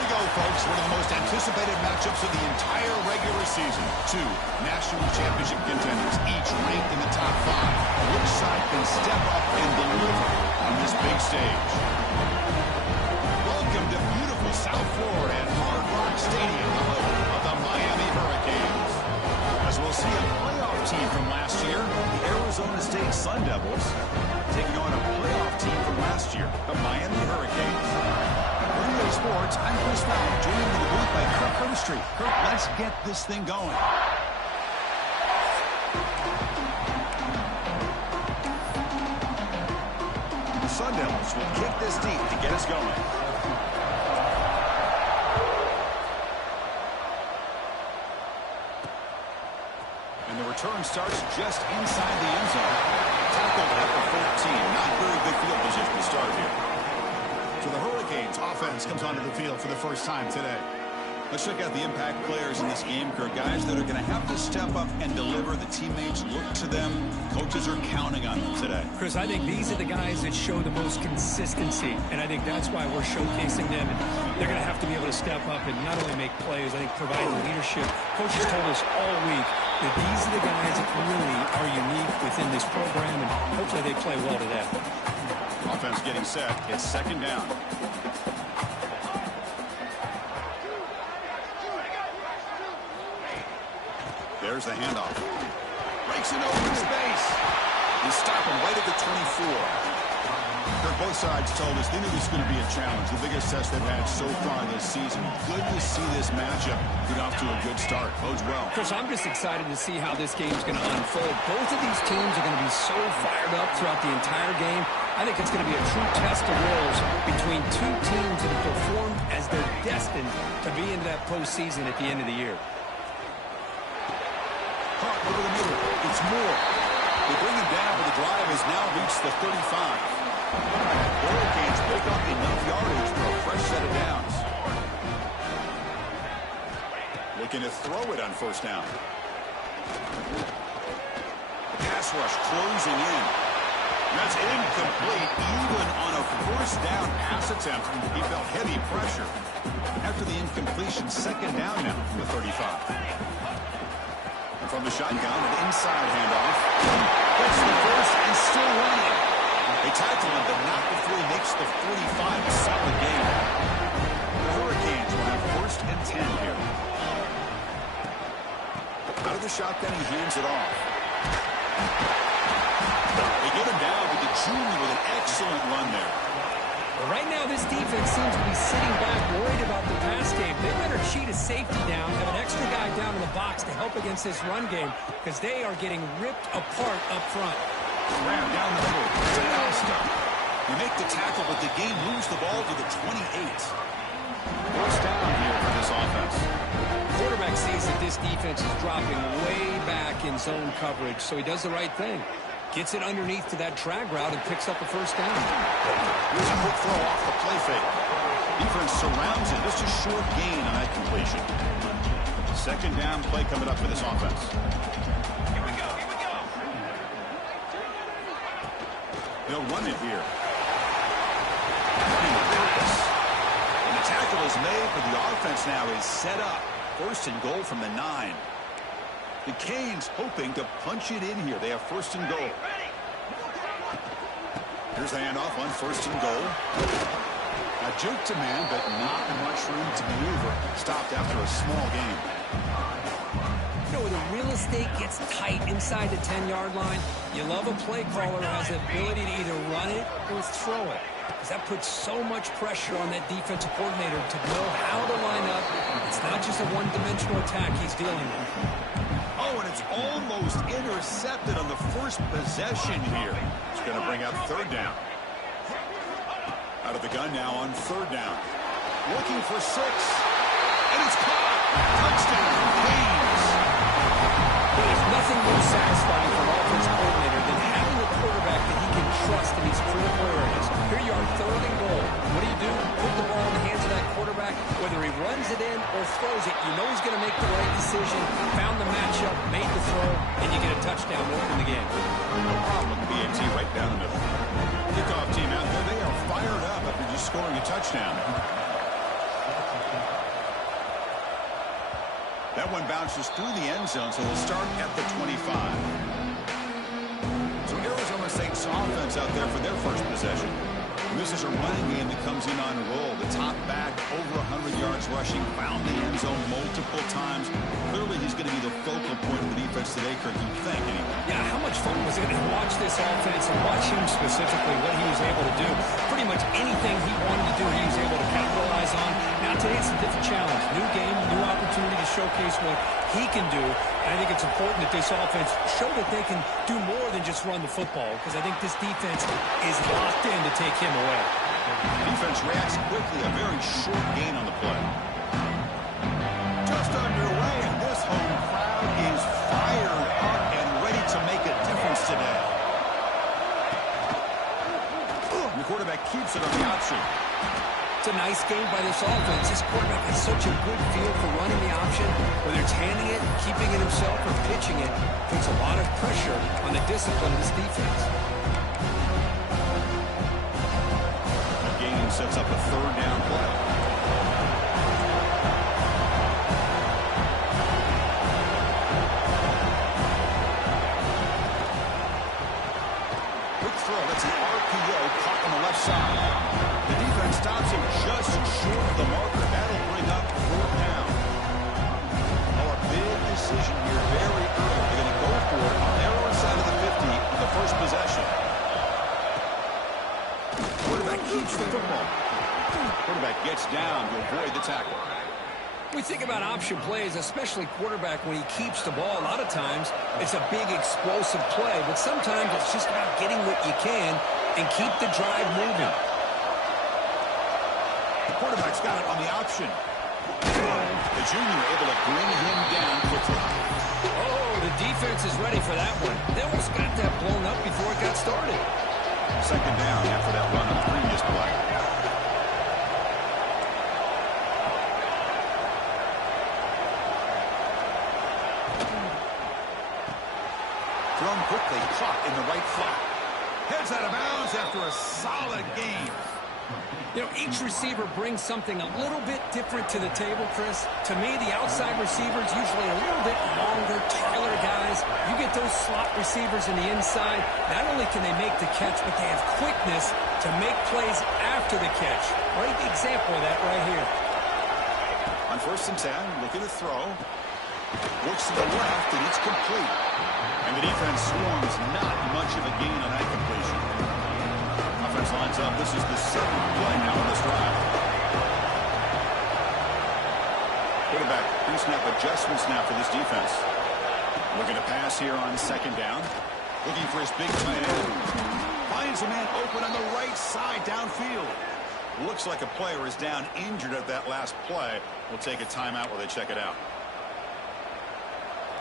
we go, folks. One of the most anticipated matchups of the entire regular season. Two national championship contenders, each ranked in the top 5. Which side can step up and deliver on this big stage? Welcome to beautiful South Florida at Hard Rock Stadium, the home of the Miami Hurricanes. As we'll see a playoff team from last year, the Arizona State Sun Devils, taking on a playoff team from last year, the Miami Hurricanes. For Sports, I'm Chris Fowler, joined in the booth by Kirk Herbstreit. Kirk, let's get this thing going. The Sun Devils will kick this deep to get us going. And the return starts just inside the end zone. Tackled at the 14. Not very good field position to start here. So the Hurricanes offense comes onto the field for the first time today. Let's check out the impact players in this game, Kirk. Guys that are going to have to step up and deliver. The teammates look to them. Coaches are counting on them today. Chris, I think these are the guys that show the most consistency, and I think that's why we're showcasing them. And they're going to have to be able to step up and not only make plays, I think provide the leadership. Coaches told us all week that these are the guys that really are unique within this program, and hopefully they play well today. Offense getting set. It's second down. There's the handoff. Breaks it open space. You stop him right at the 24. Both sides told us they knew this was going to be a challenge. The biggest test they've had so far this season. Good to see this matchup get off to a good start. Bodes well. Chris, I'm just excited to see how this game is going to unfold. Both of these teams are going to be so fired up throughout the entire game. I think it's going to be a true test of wills between two teams that have performed as they're destined to be into that postseason at the end of the year. Caught over the middle. It's Moore. They bring him down, but the drive has now reached the 35. The Hurricanes pick up enough yardage for a fresh set of downs. Looking to throw it on first down. The pass rush closing in. That's incomplete. Even on a first down pass attempt, he felt heavy pressure. After the incompletion, second down now from the 35. And from the shotgun, an inside handoff. Gets the first and still running. They tackle him, but not before he makes the 45. A solid game. The Hurricanes will have first and 10 here. Out of the shotgun, he hands it off. They get him down with the junior with an excellent run there. Well, right now, this defense seems to be sitting back, worried about the pass game. They better cheat a safety down, have an extra guy down in the box to help against this run game, because they are getting ripped apart up front. Ram down the middle. It's an Alistair. You make the tackle, but the game moves the ball to the 28. First down here for this offense. Quarterback sees that this defense is dropping way back in zone coverage, so he does the right thing. Gets it underneath to that drag route and picks up a first down. Here's a quick throw off the play fake. Defense surrounds it. Just a short gain on that completion. Second down play coming up for this offense. Here we go. They'll run it here. And the tackle is made, but the offense now is set up. First and goal from the 9. The Canes hoping to punch it in here. They have first and goal. Here's the handoff on first and goal. A juke to man, but not much room to maneuver. Stopped after a small gain. You know, when the real estate gets tight inside the 10-yard line, you love a play caller who has the ability to either run it or throw it. Because that puts so much pressure on that defensive coordinator to know how to line up. It's not just a one-dimensional attack he's dealing with. Oh, and it's almost intercepted on the first possession here. It's going to bring up third down. Out of the gun now on third down. Looking for 6. And it's caught. Touchdown, Canes. There's nothing more satisfying for an offense coordinator than having a quarterback that he can trust in these critical areas. Here you are, third and goal. What do? Put the ball in the hands of that quarterback. Whether he runs it in or throws it, you know he's going to make the right decision. Found the matchup, made the throw, and you get a touchdown to open the game. No problem with BAT right down the middle. Kickoff team out there, they are fired up after just scoring a touchdown. That one bounces through the end zone, so they'll start at the 25. So Arizona State's offense out there for their first possession. And this is a running game that comes in on a roll. The top back, over 100 yards rushing, found the end zone multiple times. Clearly, he's going to be the focal point of the defense today, Kirk, you think, anyway. Yeah, how much fun was it to watch this offense and watch him specifically, what he was able to do. Pretty much anything he wanted to do, he was able to capitalize on. Now today it's a different challenge. New game, new opportunity to showcase what he can do. And I think it's important that this offense show that they can do more than just run the football, because I think this defense is locked in to take him away. Defense reacts quickly, a very short gain on the play. Just underway, and this home crowd is fired up and ready to make a difference today. The quarterback keeps it on the option. It's a nice game by this offense. This quarterback has such a good feel for running the option. Whether it's handing it, keeping it himself, or pitching it, puts a lot of pressure on the discipline of this defense. The game sets up a third down play. Quick throw. That's an RPO caught on the left side. The defense stops him just short of the marker. That'll bring up fourth down. Oh, a big decision here very early. They're going to go for it on their own side of the 50 on the first possession. Quarterback keeps the football. Quarterback gets down to avoid the tackle. We think about option plays, especially quarterback, when he keeps the ball. A lot of times, it's a big explosive play, but sometimes it's just about getting what you can and keep the drive moving. The quarterback's got it on the option. The junior able to bring him down quickly. Oh, the defense is ready for that one. They almost got that blown up before it got started. Second down after that run on the previous play. Thrown quickly, caught in the right flat. Heads out of bounds after a solid game. You know, each receiver brings something a little bit different to the table, Chris. To me, the outside receivers usually a little bit longer, taller guys. You get those slot receivers in the inside. Not only can they make the catch, but they have quickness to make plays after the catch. Great example of that right here. On 1st and 10, looking to throw. Looks to the left, and it's complete. And the defense swarms not much of a gain on that completion. Offense lines up. This is the second play now on this drive. Quarterback pre-snap adjustments now for this defense. Looking to pass here on second down. Looking for his big tight end. Finds a man open on the right side downfield. Looks like a player is down injured at that last play. We'll take a timeout while they check it out.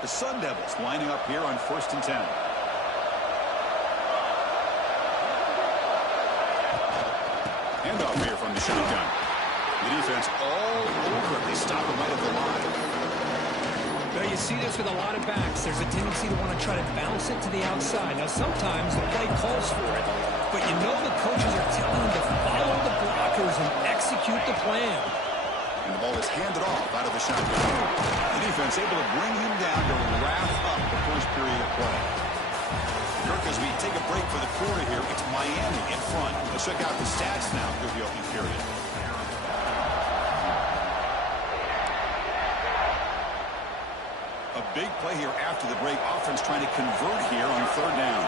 The Sun Devils lining up here on 1st and 10. Handoff here from the shotgun. The defense all over it. They stop him right at the line. Now you see this with a lot of backs. There's a tendency to want to try to bounce it to the outside. Now sometimes the play calls for it, but you know the coaches are telling them to follow the blockers and execute the plan. And the ball is handed off out of the shotgun. The defense able to bring him down to wrap up the first period of play. Kirk, as we take a break for the quarter here, it's Miami in front. Let's check out the stats now through the opening period. A big play here after the break. Offense trying to convert here on third down.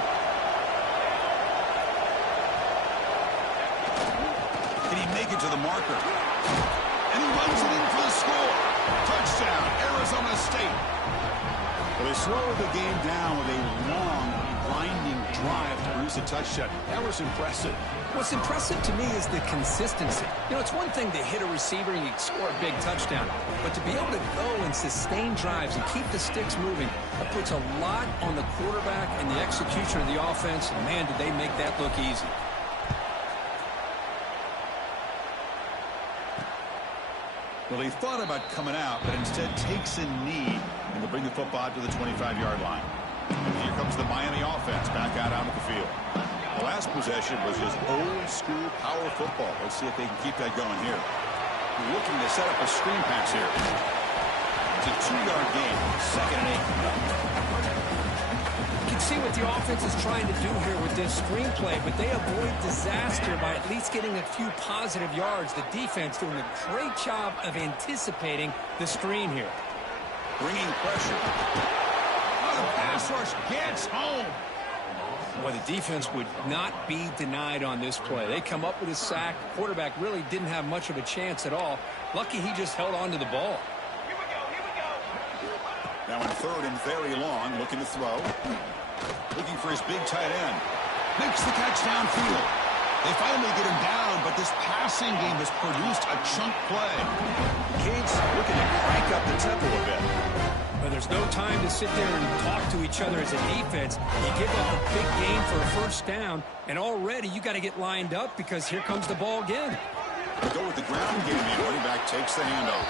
Can he make it to the marker? And he runs it in for the score. Touchdown, Arizona State. Well, they slowed the game down with a long, grinding drive to produce a touchdown. That was impressive. What's impressive to me is the consistency. You know, it's one thing to hit a receiver and you score a big touchdown, but to be able to go and sustain drives and keep the sticks moving, that puts a lot on the quarterback and the execution of the offense. And man, did they make that look easy. Well, he thought about coming out, but instead takes a knee and will bring the football out to the 25-yard line. And here comes the Miami offense back out onto the field. The last possession was just old-school power football. Let's see if they can keep that going here. Looking to set up a screen pass here. It's a 2-yard gain. 2nd and 8. You can see what the offense is trying to do here with this screenplay, but they avoid disaster by at least getting a few positive yards. The defense doing a great job of anticipating the screen here. Bringing pressure. Oh, the pass rush gets home. Well, the defense would not be denied on this play. They come up with a sack. Quarterback really didn't have much of a chance at all. Lucky he just held on to the ball. Here we go. Now in 3rd and very long, looking to throw. Looking for his big tight end. Makes the catch downfield. They finally get him down, but this passing game has produced a chunk play. Cade's looking to crank up the tempo a bit. Well, there's no time to sit there and talk to each other as a defense. You give up a big gain for a 1st down, and already you got to get lined up because here comes the ball again. Go with the ground game. The running back takes the handoff.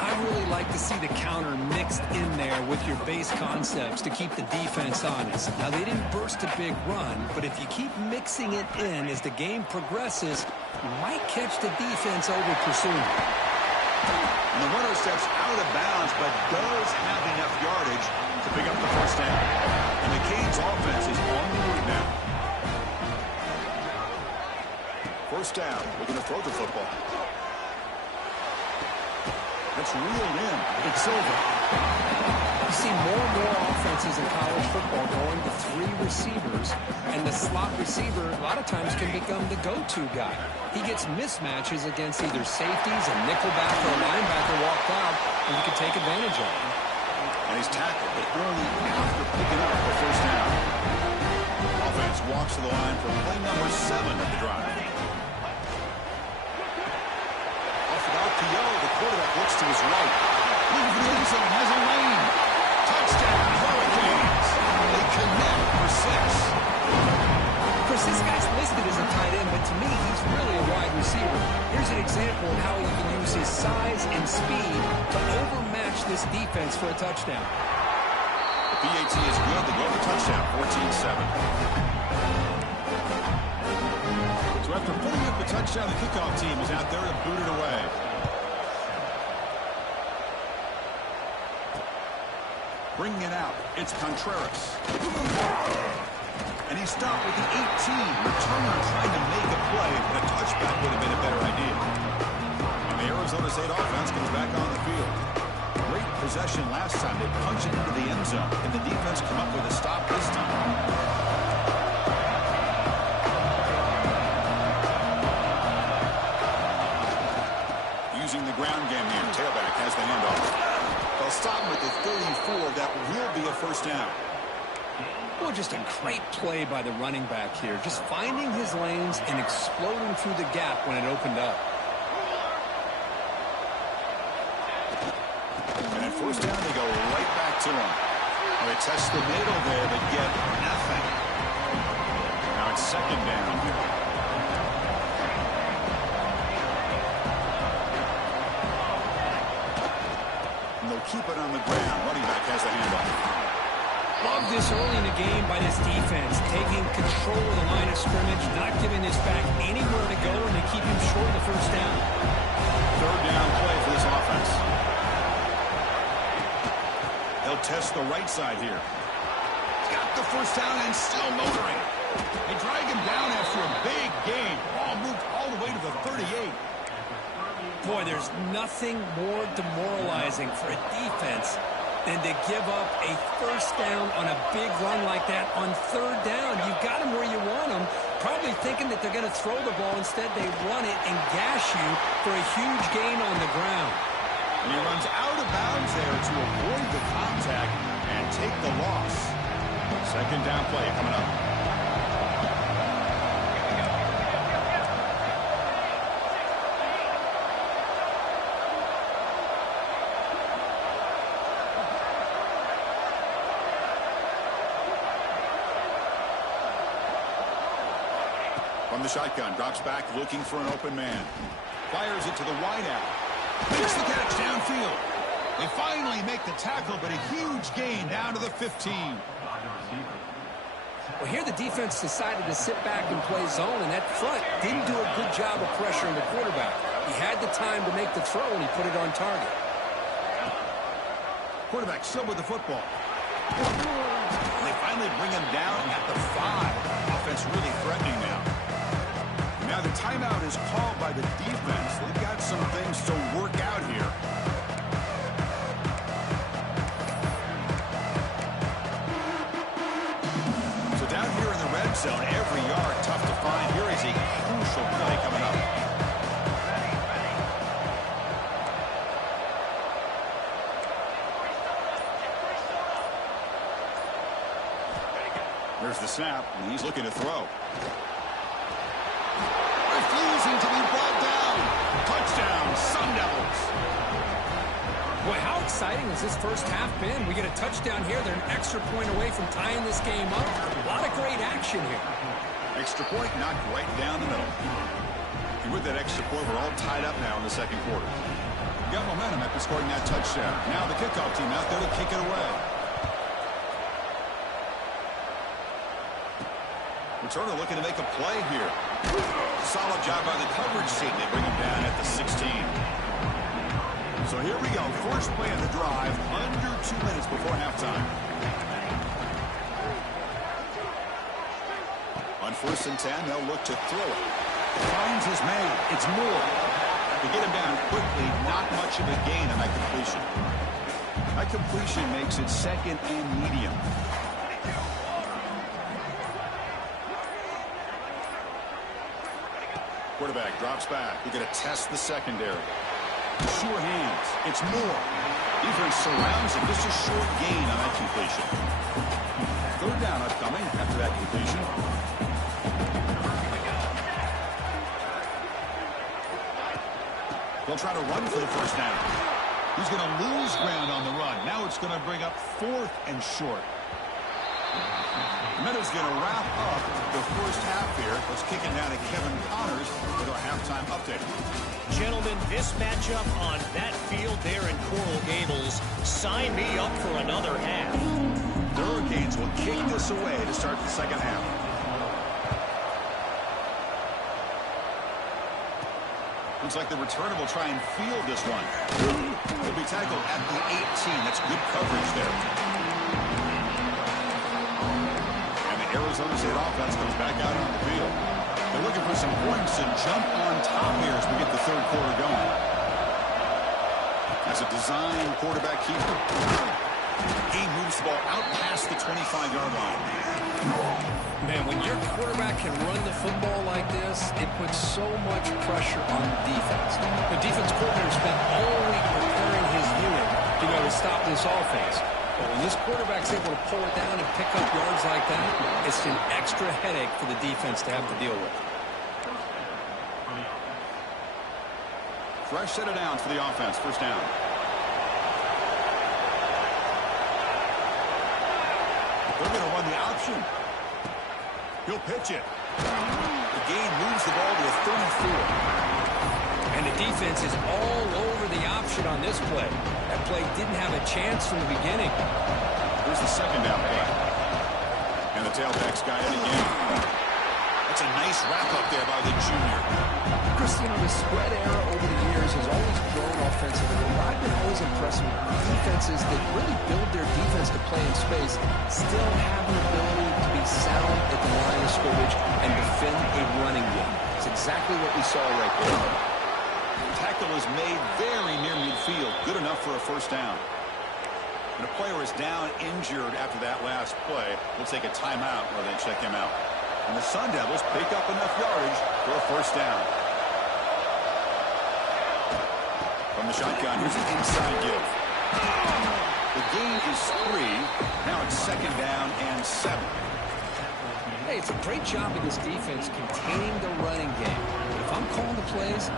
I really like to see the counter mixed in there with your base concepts to keep the defense honest. Now, they didn't burst a big run, but if you keep mixing it in as the game progresses, you might catch the defense over pursuing. And the runner steps out of bounds, but does have enough yardage to pick up the 1st down. And the Canes offense is on the move now. 1st down. Looking to throw the football. That's reeled in. It's over. You see more and more offenses in college football going to 3 receivers, and the slot receiver a lot of times can become the go-to guy. He gets mismatches against either safeties, a nickelback, or a linebacker walked out, and you can take advantage of him. And he's tackled, but only after picking up the 1st down. Offense walks to the line for play number 7 of the drive. Off the RPO, the quarterback looks to his right. Looking for the end zone, has a lane. Touchdown, Hurricanes. They connect for 6. Of course, this guy's listed as a tight end, but to me, he's really a wide receiver. Here's an example of how he can use his size and speed to overmatch this defense for a touchdown. The PAT is good. They go for touchdown, 14-7. So after putting up the touchdown, the kickoff team is out there to boot it away. Bringing it out, it's Contreras. And he stopped with the 18. Returner trying to make a play, but a touchback would have been a better idea. And the Arizona State offense comes back on the field. Great possession last time. They punch it into the end zone. And the defense come up with a stop this time. Using the ground game here. Tailback has the handoff. They'll stop him with the 34. That will be a 1st down. Well, just a great play by the running back here. Just finding his lanes and exploding through the gap when it opened up. And at 1st down, they go right back to him. Well, they test the middle there, but get nothing. Now it's 2nd down here. And they'll keep it on the ground. Running back has the handoff. Love this early in the game by this defense, taking control of the line of scrimmage, not giving this back anywhere to go, and they keep him short of the 1st down. 3rd down play for this offense. They'll test the right side here. Got the 1st down and still motoring. They drag him down after a big gain. Ball moved all the way to the 38. Boy, there's nothing more demoralizing for a defense than to give up a 1st down on a big run like that on 3rd down. You've got them where you want them, probably thinking that they're going to throw the ball. Instead, they run it and gash you for a huge gain on the ground. And he runs out of bounds there to avoid the contact and take the loss. 2nd down play coming up. From the shotgun, drops back, looking for an open man. Fires it to the wideout. Makes the catch downfield. They finally make the tackle, but a huge gain down to the 15. Well, here the defense decided to sit back and play zone, and that front didn't do a good job of pressuring the quarterback. He had the time to make the throw, and he put it on target. Quarterback still with the football. They finally bring him down at the 5. Offense really threatening now. Now the timeout is called by the defense. They've got some things to work out here. So down here in the red zone, every yard tough to find. Here is a crucial play coming up. There's the snap, and he's looking to throw. Refusing to be brought down. Touchdown, Sun Devils. Boy, how exciting has this first half been? We get a touchdown here. They're an extra point away from tying this game up. A lot of great action here. Extra point knocked right down the middle. And with that extra point, we're all tied up now in the second quarter. Got momentum after scoring that touchdown. Now the kickoff team out there to kick it away. Returner looking to make a play here. Solid job by the coverage team. They bring him down at the 16. So here we go. First play of the drive. Under 2 minutes before halftime. On 1st and 10, they'll look to throw it. Finds his man. It's Moore. To get him down quickly, not much of a gain on that completion. That completion makes it 2nd and medium. Quarterback drops back. We're going to test the secondary. Sure hands. It's Moore. Defense surrounds him. Just a short gain on that completion. 3rd down upcoming after that completion. They'll try to run for the 1st down. He's going to lose ground on the run. Now it's going to bring up 4th and short. Meadows going to wrap up the first half here. Let's kick it down to Kevin Connors with our halftime update. Gentlemen, this matchup on that field there in Coral Gables, sign me up for another half. The Hurricanes will kick this away to start the second half. Looks like the returner will try and field this one. He'll be tackled at the 18. That's good coverage there. Arizona State offense comes back out on the field. They're looking for some points and jump on top here as we get the 3rd quarter going. As a design quarterback keeper, he moves the ball out past the 25-yard line. Man, when your quarterback can run the football like this, it puts so much pressure on the defense. The defense coordinator spent all week preparing his unit to stop this offense. But when this quarterback's able to pull it down and pick up yards like that, it's an extra headache for the defense to have to deal with. Fresh set of downs for the offense. 1st down. They're going to run the option. He'll pitch it. The gain moves the ball to a 34. And the defense is all over the option on this play. That play didn't have a chance from the beginning. Here's the 2nd down play. And the tailback's got it again. That's a nice wrap-up there by the junior. Chris, the spread era over the years has always grown offensively. What I've been always impressed with defenses that really build their defense to play in space still have an ability to be sound at the line of scrimmage and defend a running game. It's exactly what we saw right there. Tackle is made very near midfield. Good enough for a 1st down. And a player is down injured after that last play. We'll take a timeout while they check him out. And the Sun Devils pick up enough yardage for a 1st down. From the shotgun, here's an inside give. The gain is 3. Now it's 2nd down and 7. Hey, it's a great job of this defense containing the running game. But if I'm calling the plays,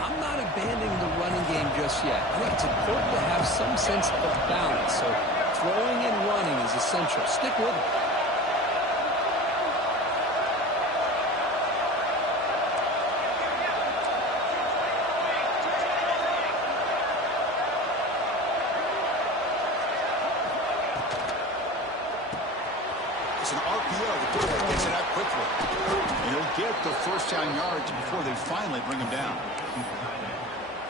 I'm not abandoning the running game just yet. I think it's important to have some sense of balance. So throwing and running is essential. Stick with it. It's an RPO. The quarterback gets it out quickly. And he'll get the 1st down yards before they finally bring him down.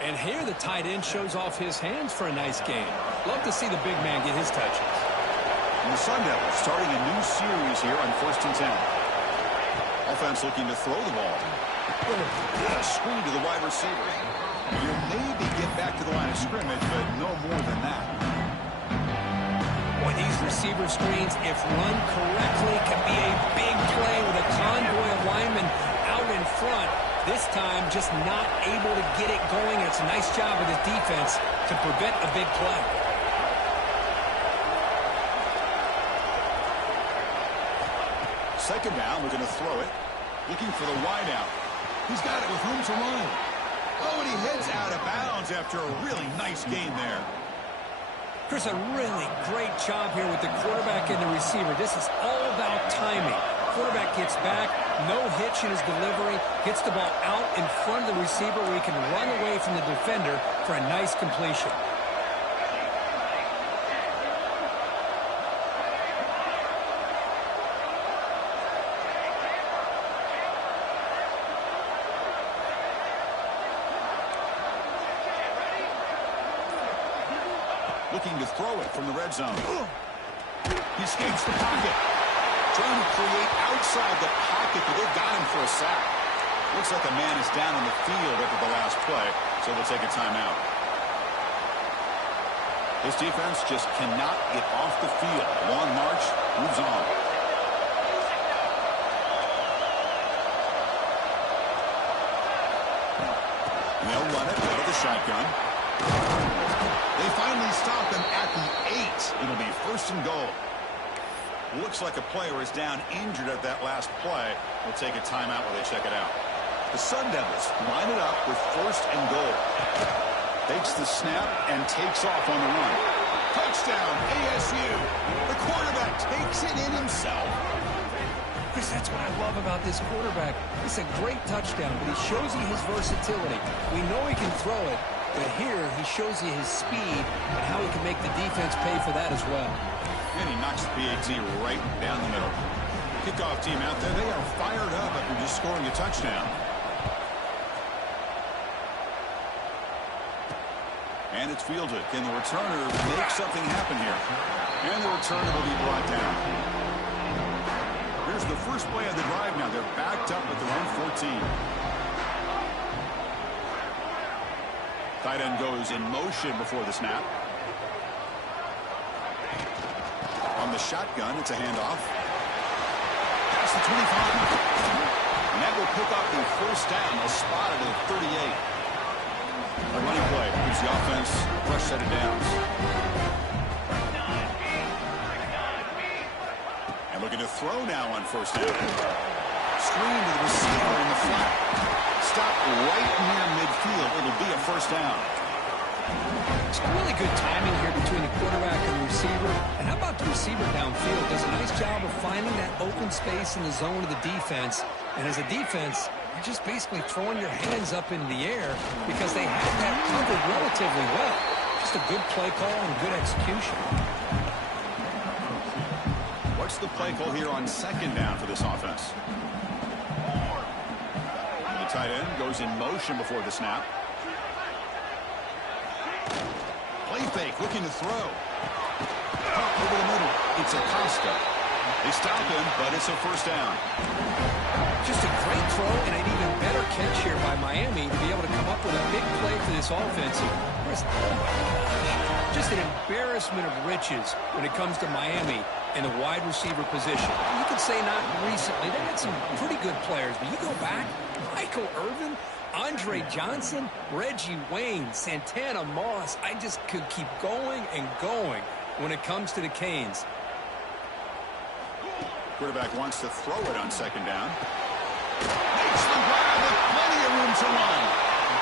And here the tight end shows off his hands for a nice game. Love to see the big man get his touches. And the Sun Devils starting a new series here on 1st and 10. Offense looking to throw the ball. A screen to the wide receiver. You maybe get back to the line of scrimmage, but no more than that. Boy, these receiver screens, if run correctly, can be a big play with a convoy of linemen out in front. This time, just not able to get it going. And it's a nice job with his defense to prevent a big play. Second down, we're going to throw it. Looking for the wide out. He's got it with room to run. Oh, and he heads out of bounds after a really nice gain there. Chris, a really great job here with the quarterback and the receiver. This is all about timing. Quarterback gets back, no hitch in his delivery, gets the ball out in front of the receiver where he can run away from the defender for a nice completion. Looking to throw it from the red zone. He escapes the pocket. Trying to create outside the pocket, but they've got him for a sack. Looks like a man is down on the field after the last play, so they'll take a timeout. This defense just cannot get off the field. Long march moves on. They'll run it out of the shotgun. They finally stop him at the 8. It'll be 1st and goal. Looks like a player is down injured at that last play. We'll take a timeout while they check it out. The Sun Devils line it up with 1st and goal. Takes the snap and takes off on the run. Touchdown, ASU. The quarterback takes it in himself. Chris, that's what I love about this quarterback. It's a great touchdown, but he shows you his versatility. We know he can throw it, but here he shows you his speed and how he can make the defense pay for that as well. And he knocks the PAT right down the middle. Kickoff team out there, they are fired up after just scoring a touchdown. And it's fielded. Can the returner make something happen here? And the returner will be brought down. Here's the first play of the drive now. They're backed up at their own 14. Tight end goes in motion before the snap. On the shotgun, it's a handoff. Past the 25. And that will pick up the 1st down. They'll spot it at 38. A running play gives the offense a fresh set of downs. And looking to throw now on 1st down. Screen to the receiver in the flat. Stop right near midfield. It'll be a 1st down. It's really good timing here between the quarterback and the receiver. And how about the receiver downfield? Does a nice job of finding that open space in the zone of the defense. And as a defense, you're just basically throwing your hands up into the air because they have that covered relatively well. Just a good play call and good execution. What's the play call here on 2nd down for this offense? The tight end goes in motion before the snap. Play fake, looking to throw. Over the middle, it's Acosta. They stop him, but it's a 1st down. Just a great throw and an even better catch here by Miami to be able to come up with a big play for this offense. Oh my gosh. Just an embarrassment of riches when it comes to Miami in the wide receiver position. You could say not recently. They had some pretty good players, but you go back, Michael Irvin, Andre Johnson, Reggie Wayne, Santana Moss. I just could keep going and going when it comes to the Canes. Quarterback wants to throw it on 2nd down. Makes the grab with plenty of room to run.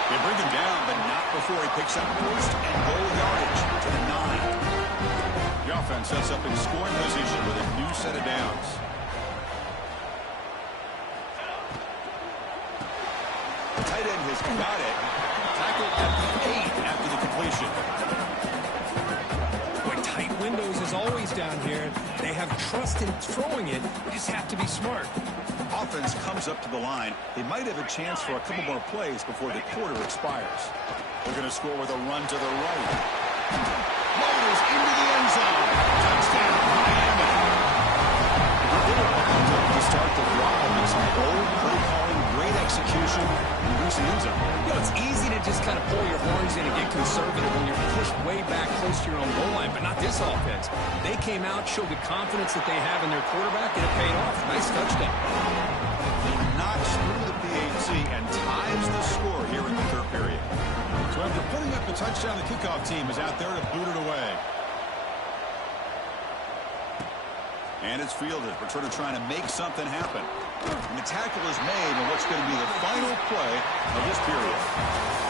They bring him down, but not before he picks up 1st and goal yardage to the 9. The offense sets up in scoring position with a new set of downs. The tight end has got it. Tackled at the 8 after the completion. Boy, tight windows as always down here. They have trust in throwing it. You just have to be smart. offense comes up to the line, they might have a chance for a couple more plays before the quarter expires. They're going to score with a run to the right. Motors into the end zone. Touchdown, Miami. They were bound to start the drive with some bold play calling, great execution, and reach the end zone. You know, it's easy to just kind of pull your horns in and get conservative when you're pushed way back close to your own goal line, but not this offense. They came out, showed the confidence that they have in their quarterback, and it paid off. Nice touchdown. He knocks through the PAT and ties the score here in the third period. So after putting up a touchdown, the kickoff team is out there to boot it away. And it's fielded. Returner trying to make something happen. And the tackle is made on what's going to be the final play of this period.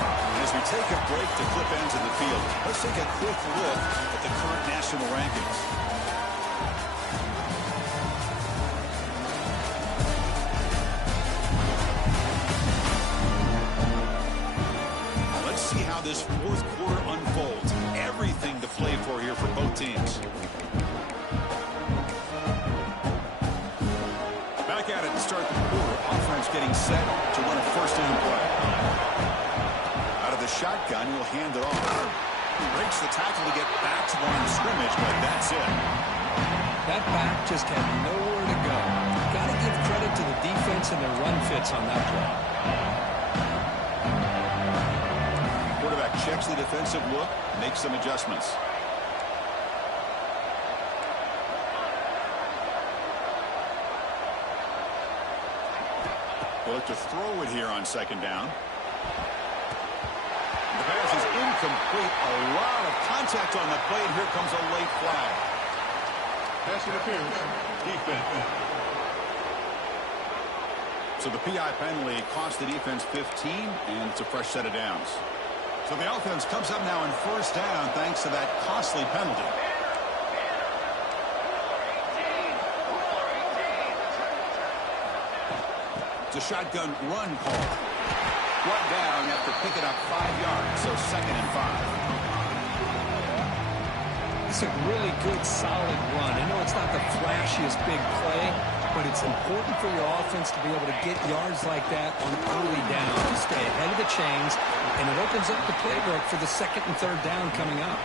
And as we take a break to flip ends of the field, let's take a quick look at the current national rankings. Let's see how this fourth quarter unfolds. Everything to play for here for both teams. Back at it to start the quarter. Offense getting set to run a first down play. Out of the shotgun, he'll hand it off. Breaks the tackle to get back to the line of scrimmage, but that's it. That back just had nowhere to go. Got to give credit to the defense and their run fits on that play. Quarterback checks the defensive look, makes some adjustments. They'll look to throw it here on second down. The pass is incomplete. A lot of contact on the play, and here comes a late flag. Pass interference. Defense. So the PI penalty cost the defense 15, and it's a fresh set of downs. So the offense comes up now in first down thanks to that costly penalty. It's a shotgun run call. Brought down after picking up 5 yards, so 2nd and 5. It's a really good, solid run. I know it's not the flashiest big play, but it's important for your offense to be able to get yards like that on early down, to stay ahead of the chains, and it opens up the playbook for the 2nd and 3rd down coming up.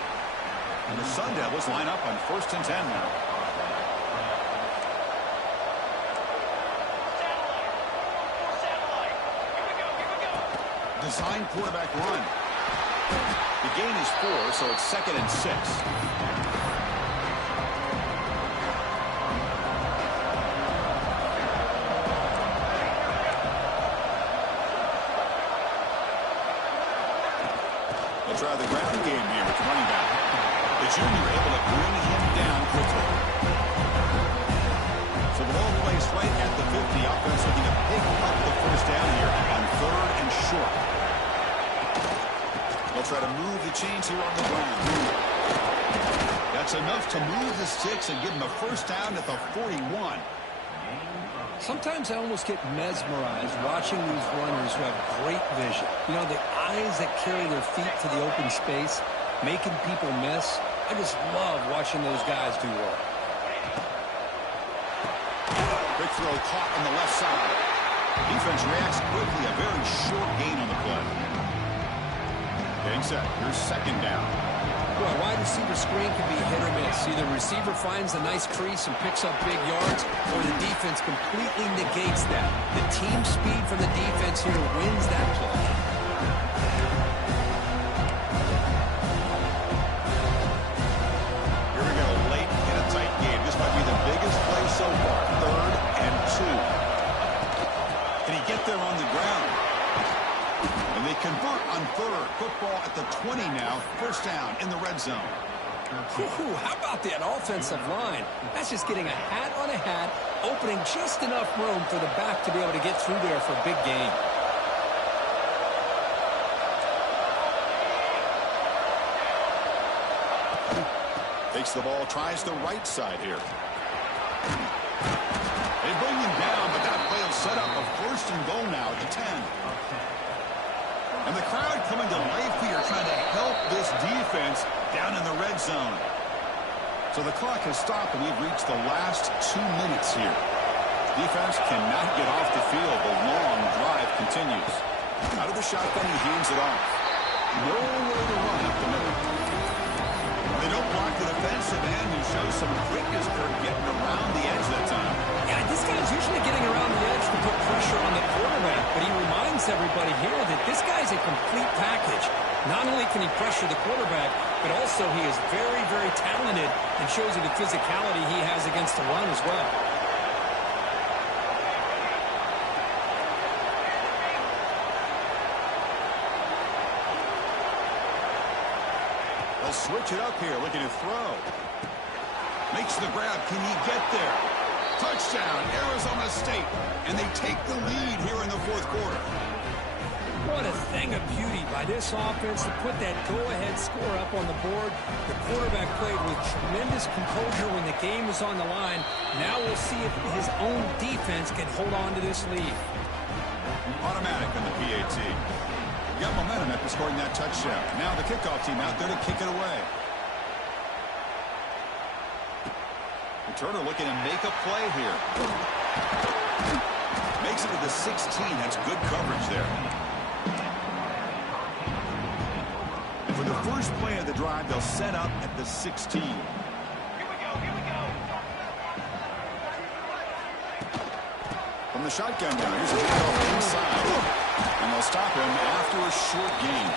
And the Sun Devils line up on 1st and 10 now. Design quarterback run. The gain is 4, so it's 2nd and 6. They'll try the ground game here with the running back. The junior able to bring him down quickly. So the ball placed right at the 50. Offense looking to pick up the first down here on 3rd and short. They'll try to move the chains here on the ground. That's enough to move the sticks and give them a first down at the 41. Sometimes I almost get mesmerized watching these runners who have great vision. You know, the eyes that carry their feet to the open space, making people miss. I just love watching those guys do work. Quick throw caught on the left side. Defense reacts quickly. A very short gain on the play. Getting set. Here's 2nd down. Boy, a wide receiver screen can be hit or miss. Either receiver finds a nice crease and picks up big yards, or the defense completely negates that. The team speed from the defense here wins that play. Here we go. Late in a tight game. This might be the biggest play so far. 3rd and 2. Can he get there on the ground? And they convert on 3rd. Football at the 20 now. First down in the red zone. Ooh, how about that offensive line? That's just getting a hat on a hat, opening just enough room for the back to be able to get through there for a big gain. Takes the ball, tries the right side here. They bring him down, but that play will set up a 1st and goal now at the 10. And the crowd coming to life here, trying to help this defense down in the red zone. So the clock has stopped, and we've reached the last 2 minutes here. Defense cannot get off the field. The long drive continues. Out of the shotgun, he hands it off. Nowhere to run up the middle. They don't block the defensive end, who shows some quickness for getting around the edge that time. Yeah, this guy's usually getting around the edge to put pressure on the quarterback, but he reminds everybody here that this guy's a complete package. Not only can he pressure the quarterback, but also he is very, very talented and shows you the physicality he has against the run as well. They'll switch it up here, looking to throw. Makes the grab. Can he get there? Touchdown, Arizona State. And they take the lead here in the fourth quarter. What a thing of beauty by this offense to put that go-ahead score up on the board. The quarterback played with tremendous composure when the game was on the line. Now we'll see if his own defense can hold on to this lead. Automatic on the PAT. Got momentum after scoring that touchdown. Now the kickoff team out there to kick it away. Turner looking to make a play here. Makes it to the 16. That's good coverage there. And for the first play of the drive, they'll set up at the 16. Here we go. From the shotgun down, here's a handoff inside. And they'll stop him after a short gain.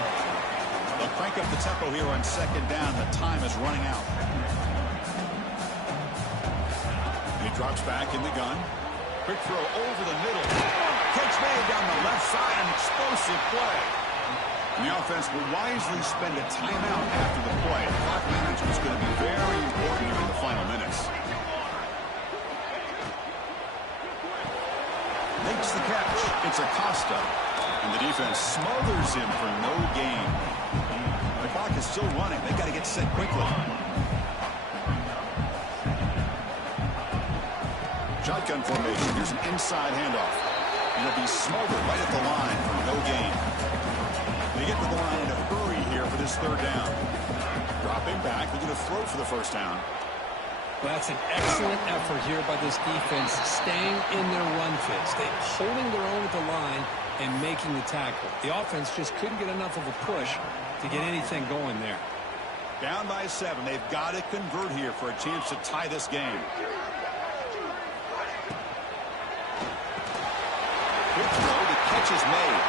They'll crank up the tempo here on second down. The time is running out. And he drops back in the gun. Quick throw over the middle. Catch made down the left side. An explosive play. And the offense will wisely spend a timeout after the play. Clock management is going to be very important here in the final minutes. Makes the catch. It's Acosta. And the defense smothers him for no gain. The clock is still running. They got to get set quickly. Shotgun formation. Here's an inside handoff. And it'll be smothered right at the line for no gain. They get to the line in a hurry here for this third down. Dropping back. They're going to throw for the first down. Well, that's an excellent effort here by this defense, staying in their run fits. They're holding their own at the line and making the tackle. The offense just couldn't get enough of a push to get anything going there. Down by 7. They've got to convert here for a chance to tie this game. Quick throw. The catch is made.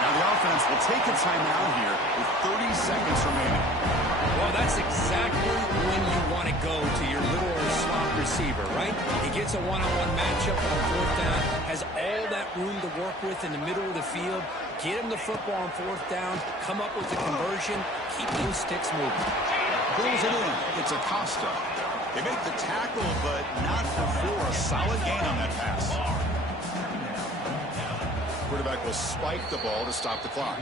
Now the offense will take a timeout here with 30 seconds remaining. Well, that's exactly when you want to go to your little slot receiver, right? He gets a one-on-one matchup on fourth down, has all that room to work with in the middle of the field. Get him the football on fourth down, come up with the conversion, keep those sticks moving. Pulls it in. It's Acosta. They make the tackle, but not before a solid gain on that pass. Quarterback will spike the ball to stop the clock.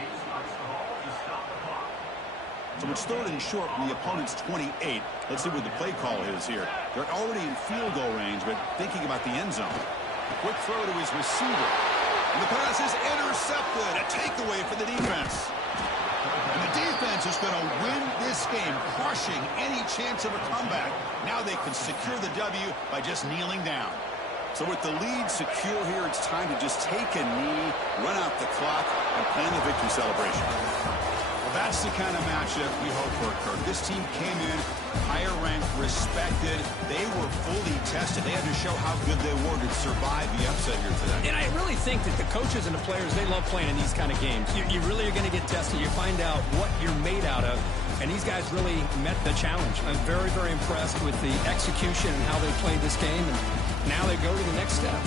So it's third and short from the opponent's 28. Let's see what the play call is here. They're already in field goal range, but thinking about the end zone. Quick throw to his receiver. And the pass is intercepted. A takeaway for the defense. And the defense is going to win this game, crushing any chance of a comeback. Now they can secure the W by just kneeling down. So with the lead secure here, it's time to just take a knee, run out the clock, and plan the victory celebration. Well, that's the kind of matchup we hope for, Kirk. This team came in higher ranked, respected. They were fully tested. They had to show how good they were to survive the upset here today. And I really think that the coaches and the players, they love playing in these kind of games. You really are going to get tested. You find out what you're made out of. And these guys really met the challenge. I'm very, very impressed with the execution and how they played this game. And now they go to the next step.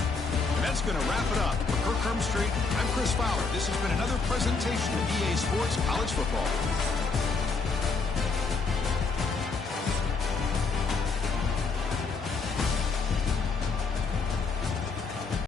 And that's going to wrap it up. For Kirk Street, I'm Chris Fowler. This has been another presentation of EA Sports College Football.